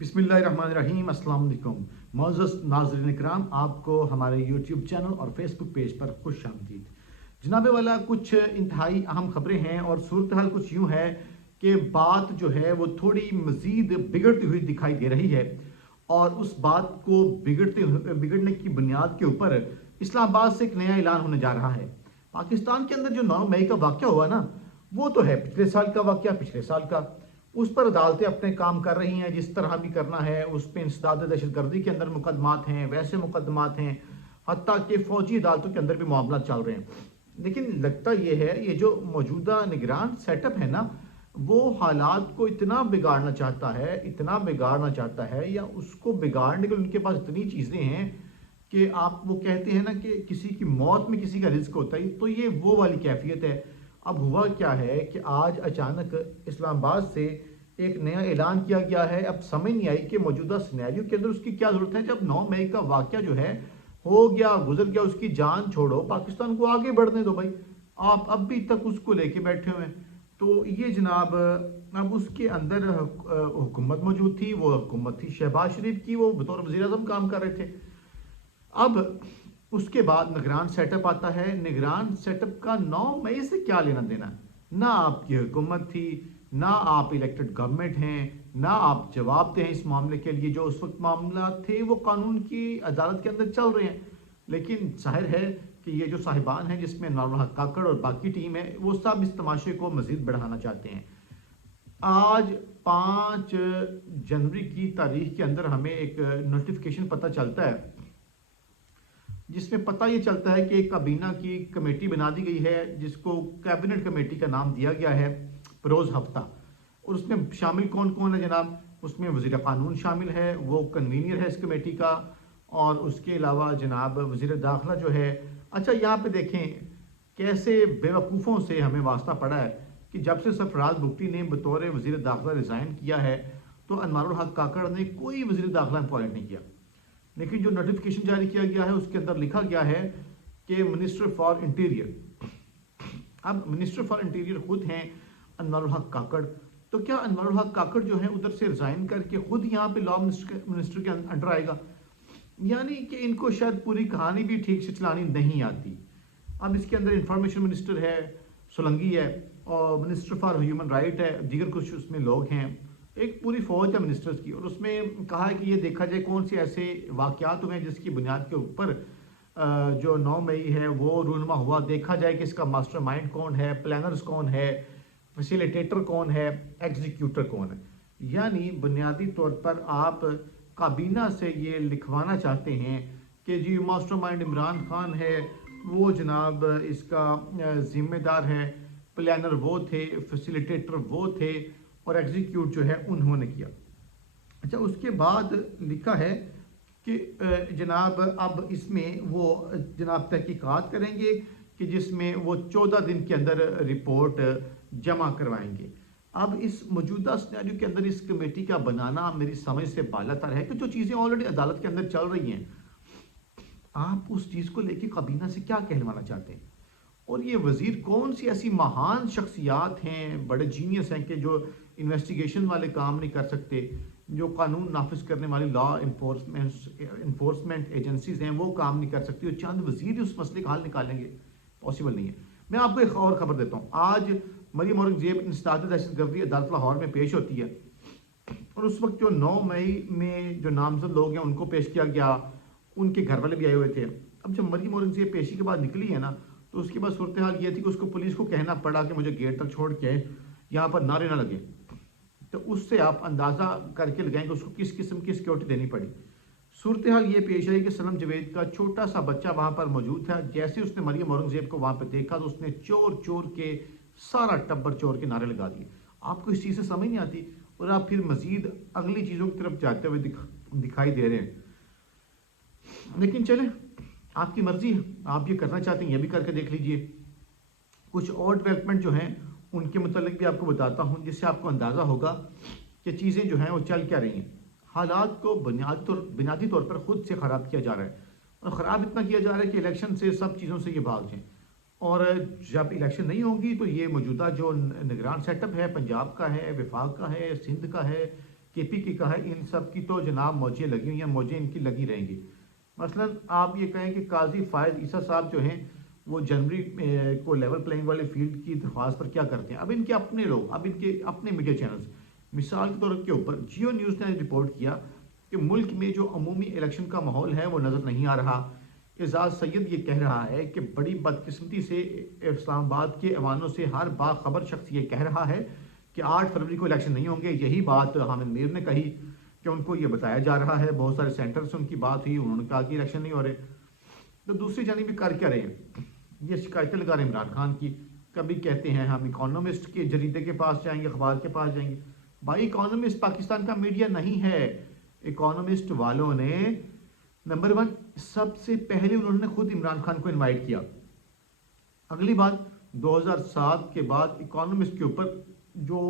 बिस्मिल्लाहिर्रहमानिर्रहीम। अस्सलाम वालेकुम। मोअज़्ज़ज़ नाज़रीन इकराम, आपको हमारे यूट्यूब चैनल और फेसबुक पेज पर खुश आमदीद। जनाबे वाला, कुछ इंतहाई अहम खबरें हैं और सूरत हाल कुछ यूँ है कि बात जो है वो थोड़ी मज़ीद बिगड़ती हुई दिखाई दे रही है। और उस बात को बिगड़ने की बुनियाद के ऊपर इस्लामाबाद से एक नया ऐलान होने जा रहा है। पाकिस्तान के अंदर जो 9 मई का वाक़या हुआ ना, वो तो है पिछले साल का वाक़या, पिछले साल का। उस पर अदालतें अपने काम कर रही हैं, जिस तरह भी करना है। उस पर इंसदाद दहशतगर्दी के अंदर मुकदमात हैं, वैसे मुकदमात हैं, हत्ता कि फ़ौजी अदालतों के अंदर भी मामला चल रहे हैं। लेकिन लगता ये है, ये जो मौजूदा निगरान सेटअप है ना, वो हालात को इतना बिगाड़ना चाहता है, इतना बिगाड़ना चाहता है, या उसको बिगाड़ने के लिए उनके पास इतनी चीज़ें हैं कि आप वो कहते हैं ना कि किसी की मौत में किसी का रिस्क होता है, तो ये वो वाली कैफियत है। अब हुआ क्या है कि आज अचानक इस्लामाबाद से एक नया ऐलान किया गया है। अब समझ नहीं आई कि मौजूदा सिनेरियो के अंदर उसकी क्या ज़रूरत है। जब 9 मई का वाक़या जो है हो गया, गुजर गया, उसकी जान छोड़ो, पाकिस्तान को आगे बढ़ने दो भाई। आप अब भी तक उसको लेके बैठे हुए हैं। तो ये जनाब, अब उसके अंदर हुकूमत मौजूद थी। वो हुकूमत थी शहबाज शरीफ की, वो बतौर वज़ीर-ए-आज़म काम कर रहे थे। अब उसके बाद निगरान सेटअप आता है। निगरान सेटअप का 9 मई से क्या लेना देना? ना आपकी हुकूमत थी, ना आप इलेक्टेड गवर्नमेंट हैं, ना आप जवाब दें इस मामले के लिए। जो उस वक्त मामला थे वो कानून की अदालत के अंदर चल रहे हैं। लेकिन जाहिर है कि ये जो साहिबान हैं, जिसमें अनवारुल हक काकड़ और बाकी टीम है, वो सब इस तमाशे को मजीद बढ़ाना चाहते हैं। आज 5 जनवरी की तारीख के अंदर हमें एक नोटिफिकेशन पता चलता है, जिसमें पता ये चलता है कि एक काबीना की कमेटी बना दी गई है, जिसको कैबिनेट कमेटी का नाम दिया गया है बरोज़ हफ्ता। और उसमें शामिल कौन कौन है जनाब? उसमें वज़ीर क़ानून शामिल है, वो कन्वीनियर है इस कमेटी का। और उसके अलावा जनाब वज़ीर दाखिला जो है। अच्छा, यहाँ पे देखें कैसे बेवकूफ़ों से हमें वास्ता पड़ा है कि जब से सरफराज बुगटी ने बतौर वज़ीर दाखिला रिज़ाइन किया है, तो अनवारुल हक काकड़ ने कोई वज़ीर दाखिला अपॉइंट नहीं किया। लेकिन जो नोटिफिकेशन जारी किया गया है उसके अंदर लिखा गया है कि मिनिस्टर फॉर इंटीरियर। अब मिनिस्टर फॉर इंटीरियर खुद हैं अनवारुल हक काकड़। तो क्या अनवारुल हक काकड़ जो है उधर से रिजाइन करके खुद यहाँ पे लॉ मिनिस्टर के अंडर आएगा? यानी कि इनको शायद पूरी कहानी भी ठीक से चलानी नहीं आती। अब इसके अंदर इंफॉर्मेशन मिनिस्टर है, सोलंगी है, और मिनिस्टर फॉर ह्यूमन राइट है, दीगर कुछ उसमें लोग हैं। एक पूरी फौज है मिनिस्टर्स की। और उसमें कहा है कि ये देखा जाए कौन से ऐसे वाक़यात हुए हैं जिसकी बुनियाद के ऊपर जो 9 मई है वो रूनमा हुआ। देखा जाए कि इसका मास्टरमाइंड कौन है, प्लानर्स कौन है, फैसिलिटेटर कौन है, एग्जीक्यूटर कौन है। यानी बुनियादी तौर पर आप काबीना से ये लिखवाना चाहते हैं कि जी मास्टरमाइंड इमरान खान है, वो जनाब इसका जिम्मेदार है, प्लानर वो थे, फैसिलिटेटर वो थे, और एग्जीक्यूट जो है उन्होंने किया। अच्छा, उसके बाद लिखा है कि जनाब अब इसमें वो जनाब तहकीकात करेंगे कि जिसमें वो 14 दिन के अंदर रिपोर्ट जमा करवाएंगे। अब इस मौजूदा सिनेरियो के अंदर इस कमेटी का बनाना मेरी समझ से बालातर है कि जो चीज़ें ऑलरेडी अदालत के अंदर चल रही हैं, आप उस चीज़ को लेके काबीना से क्या कहलवाना चाहते हैं? और ये वज़ीर कौन सी ऐसी महान शख्सियात हैं, बड़े जीनियस हैं कि जो इन्वेस्टिगेशन वाले काम नहीं कर सकते, जो कानून नाफिज करने वाली लॉ इन्फोर्समेंट एजेंसीज हैं वो काम नहीं कर सकती, और चंद वज़ीर उस मसले का हल निकालेंगे? पॉसिबल नहीं है। मैं आपको एक और ख़बर देता हूँ। आज मरियम औरंगज़ेब इंसदाद दहशतगर्दी अदालत लाहौर में पेश होती है, और उस वक्त जो 9 मई में जो नामजद लोग हैं उनको पेश किया गया, उनके घर वाले भी आए हुए थे। अब जब मरियम औरंगज़ेब पेशी के बाद निकली है ना, तो उसके बाद सूरत हाल ये थी कि उसको पुलिस को कहना पड़ा कि मुझे गेट तक छोड़ के यहाँ पर नारे ना लगे। तो उससे आप अंदाज़ा करके लगाएं कि उसको किस किस्म की सिक्योरिटी देनी पड़ी। सूरत हाल ये पेश आई कि सनम जवेद का छोटा सा बच्चा वहाँ पर मौजूद था। जैसे उसने मरियम औरंगज़ेब को वहाँ पर देखा तो उसने चोर चोर के सारा टब्बर चोर के नारे लगा दिए। आपको इस चीज़ से समझ नहीं आती, और आप फिर मजीद अगली चीज़ों की तरफ जाते हुए दिखाई दे रहे हैं। लेकिन चले, आपकी मर्जी है, आप ये करना चाहते हैं ये भी करके देख लीजिए। कुछ और डेवलपमेंट जो हैं उनके मुतालिक भी आपको बताता हूँ, जिससे आपको अंदाज़ा होगा कि चीज़ें जो हैं वो चल क्या रही हैं। हालात को बुनियादी तौर पर ख़ुद से ख़राब किया जा रहा है, और ख़राब इतना किया जा रहा है कि इलेक्शन से सब चीज़ों से ये भाग जाएँ। और जब इलेक्शन नहीं होंगी तो ये मौजूदा जो निगरान सेटअप है, पंजाब का है, वफाक का है, सिंध का है, KPK का है, इन सब की तो जनाब मौजें लगी हुई हैं, मौजें इनकी लगी रहेंगी। मसलन आप ये कहें कि काजी फायद ईसा साहब जो हैं वो जनवरी को लेवल प्लेइंग वाले फील्ड की दरख्वास्त पर क्या करते हैं। अब इनके अपने लोग, अब इनके अपने मीडिया चैनल्स, मिसाल के तौर के ऊपर जियो न्यूज़ ने रिपोर्ट किया कि मुल्क में जो अमूमी इलेक्शन का माहौल है वो नज़र नहीं आ रहा। एजाज सैयद ये कह रहा है कि बड़ी बदकिस्मती से इस्लामाबाद के ऐवानों से हर बाखबर शख्स ये कह रहा है कि 8 फरवरी को इलेक्शन नहीं होंगे। यही बात हामिद मीर ने कही कि उनको ये बताया जा रहा है, बहुत सारे सेंटर से उनकी बात हुई, उन्होंने कहा कि इलेक्शन नहीं हो रहे। तो दूसरी जानिब भी कर क्या रहे हैं, ये शिकायतें लगा रहे इमरान खान की। कभी कहते हैं हम इकोनॉमिस्ट के जरीदे के पास जाएंगे, अखबार के पास जाएंगे। भाई इकोनॉमिस्ट पाकिस्तान का मीडिया नहीं है। इकोनॉमिस्ट वालों ने नंबर 1 सबसे पहले उन्होंने खुद इमरान खान को इनवाइट किया। अगली बात 2007 के बाद इकोनॉमिस्ट के ऊपर जो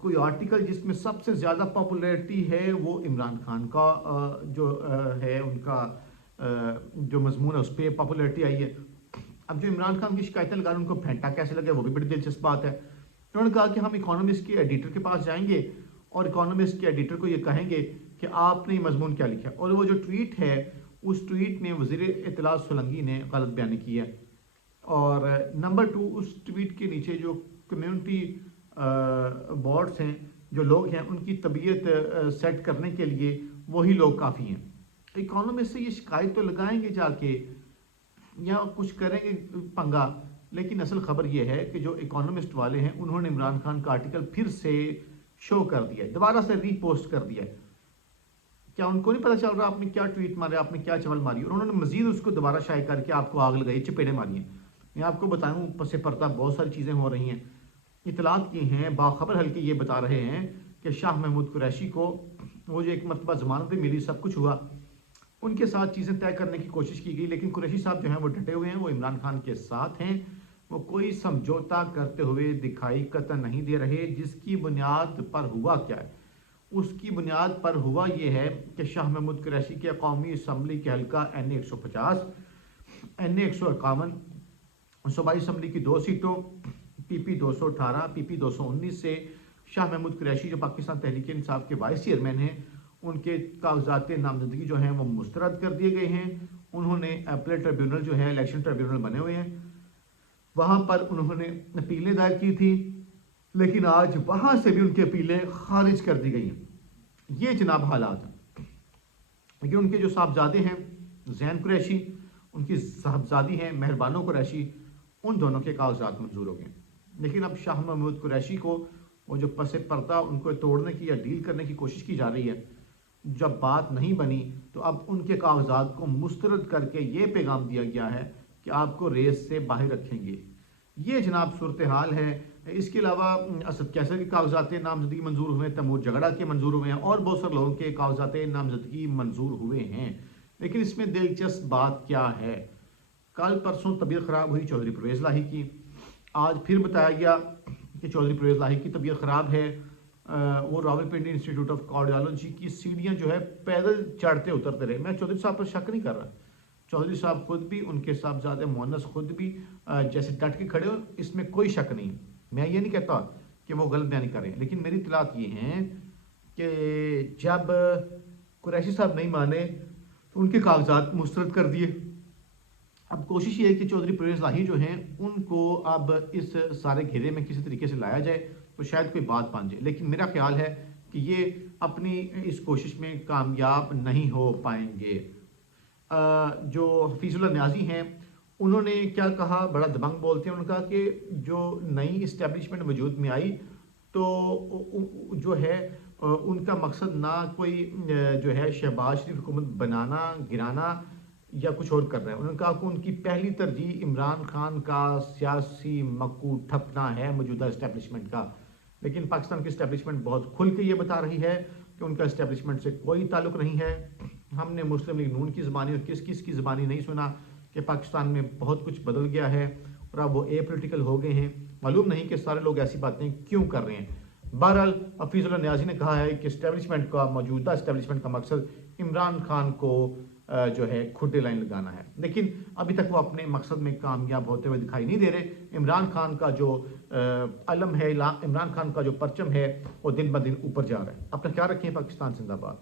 कोई आर्टिकल जिसमें सबसे ज़्यादा पॉपुलैरिटी है वो इमरान खान का जो है उनका जो मजमून है उस पर पॉपुलैरिटी आई है। अब जो इमरान खान की शिकायतें लगा रहे हैं उनको फेंटा कैसे लगे वो भी बड़ी दिलचस्प बात है। उन्होंने कहा कि हम इकोनॉमिस्ट के एडिटर के पास जाएंगे और इकोनॉमिस्ट के एडिटर को ये कहेंगे कि आपने मजमून क्या लिखा। और वो जो ट्वीट है उस ट्वीट में वज़ीर इत्तलात सोलंकी ने गलत बयानी की है। और नंबर 2 उस ट्वीट के नीचे जो कम्युनिटी बोर्ड्स हैं, जो लोग हैं, उनकी तबीयत सेट करने के लिए वही लोग काफ़ी हैं। इकोनॉमिस्ट से ये शिकायत तो लगाएंगे जाके या कुछ करेंगे पंगा, लेकिन असल खबर ये है कि जो इकोनॉमिस्ट वाले हैं उन्होंने इमरान खान का आर्टिकल फिर से शो कर दिया है, दोबारा से रीपोस्ट कर दिया है। क्या उनको नहीं पता चल रहा आपने क्या ट्वीट मारे, आपने क्या चवल मारी, और उन्होंने मजीद उसको दोबारा शाये करके आपको आग लगाई, चपेड़े मारी हैं। मैं आपको बताऊं पसे पर्दा बहुत सारी चीज़ें हो रही हैं। इतलात की हैं, बाखबर हल्के ये बता रहे हैं कि शाह महमूद कुरैशी को वो जो एक मरतबा जमानत भी मिली, सब कुछ हुआ, उनके साथ चीज़ें तय करने की कोशिश की गई, लेकिन कुरैशी साहब जो हैं वो डटे हुए हैं, वो इमरान खान के साथ हैं, वो कोई समझौता करते हुए दिखाई कतई नहीं दे रहे। जिसकी बुनियाद पर हुआ क्या है, उसकी बुनियाद पर हुआ ये है कि शाह महमूद कुरैशी के कौमी असम्बली के हल्का NA 150, NA 151 सूबाई असम्बली की 2 सीटों PP 218, PP 219 से शाह महमूद कुरैशी जो पाकिस्तान तहरीक इंसाफ के वाइस चेयरमैन हैं, उनके कागजात नामजदगी जो हैं वो मुस्तरद कर दिए गए हैं। उन्होंने अपील ट्रिब्यूनल जो है, इलेक्शन ट्रिब्यूनल बने हुए हैं, वहाँ पर उन्होंने अपीलें दायर की थी, लेकिन आज वहाँ से भी उनकी अपीलें खारिज कर दी गई हैं। ये जनाब हालात हैं। लेकिन उनके जो साहबजादे हैं ज़ैन कुरैशी, उनकी साहबजादी हैं मेहरबानो कुरैशी, उन दोनों के कागजात मंजूर हो गए। लेकिन अब शाह महमूद कुरैशी को वो जो पसे पर्दा उनको तोड़ने की या डील करने की कोशिश की जा रही है, जब बात नहीं बनी तो अब उनके कागजात को मुस्तरद करके ये पैगाम दिया गया है कि आपको रेस से बाहर रखेंगे। ये जनाब सूरत हाल है। इसके अलावा असद कैसर के कागजात नामजदगी मंजूर हुए, तैमूर जगड़ा के मंजूर हुए हैं और बहुत सारे लोगों के कागजात नामजदगी मंजूर हुए हैं। लेकिन इसमें दिलचस्प बात क्या है, कल परसों तबीयत ख़राब हुई चौधरी परवेज़ लाही की, आज फिर बताया गया कि चौधरी परवेज़ लाही की तबीयत ख़राब है। वो रावलपिंडी इंस्टीट्यूट ऑफ कार्डियोलॉजी की सीढ़ियाँ जो है पैदल चढ़ते उतरते रहे। मैं चौधरी साहब पर शक नहीं कर रहा, चौधरी साहब खुद भी, उनके साहबजादे मुअन्नस खुद भी जैसे डट के खड़े हो, इसमें कोई शक नहीं। मैं ये नहीं कहता कि वो गलत बयानी कर रहे हैं, लेकिन मेरी इत्तलात ये हैं कि जब कुरैशी साहब नहीं माने तो उनके कागजात मुस्तरद कर दिए। अब कोशिश ये है कि चौधरी परवेज़ लाही जो हैं उनको अब इस सारे घेरे में किसी तरीके से लाया जाए तो शायद कोई बात बन जाए। लेकिन मेरा ख्याल है कि ये अपनी इस कोशिश में कामयाब नहीं हो पाएंगे। जो हफीजुल्लाह न्याजी हैं उन्होंने क्या कहा, बड़ा दबंग बोलते हैं। उन्होंने कहा कि जो नई इस्टेब्लिशमेंट वजूद में आई तो जो है उनका मकसद ना कोई जो है शहबाज शरीफ हुकूमत बनाना, गिराना या कुछ और कर रहे हैं। उन्होंने कहा कि उनकी पहली तरजीह इमरान खान का सियासी मक्कू ठपना है मौजूदा इस्टेब्लिशमेंट का। लेकिन पाकिस्तान की इस्टेब्लिशमेंट बहुत खुल के ये बता रही है कि उनका इस्टेब्लिशमेंट से कोई ताल्लुक नहीं है। हमने मुस्लिम लीग नून की ज़बानी और किस किस की ज़बानी नहीं सुना कि पाकिस्तान में बहुत कुछ बदल गया है और अब वो एपॉलिटिकल हो गए हैं। मालूम नहीं कि सारे लोग ऐसी बातें क्यों कर रहे हैं। बहरहाल हफीजुल्लाह न्याजी ने कहा है कि इस्टेब्लिशमेंट का, मौजूदा इस्टेब्लिशमेंट का मकसद इमरान खान को جو ہے کھڈے لائن لگانا ہے، لیکن ابھی تک وہ اپنے مقصد میں کامیاب ہوتے ہوئے دکھائی نہیں دے رہے۔ عمران خان کا جو علم ہے، عمران خان کا جو پرچم ہے، وہ دن بدن اوپر جا رہا ہے۔ اپنا خیال رکھیں۔ پاکستان زندہ باد۔